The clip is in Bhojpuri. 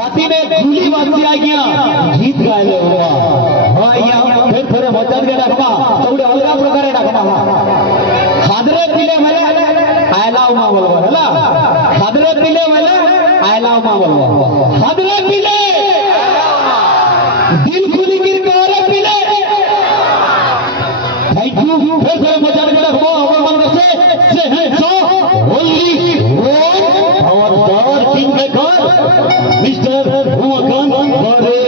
छाती में गुली वासी आ गया गीत गायले हुआ हाँ या फिर थोड़े मचान के रखमा थोड़े अलग प्रकारे रखमा खादरे पिले वाले आयलाव मा बोलवा है ना खादरे पिले वाले आयलाव मा बोलवा खादरे पिले दिल खुली गिर के पिले थैंक यू फिर थोड़े मचान के रखमा हमारे मन से है सो ओनली वन और power king maker mister Umakant गोरे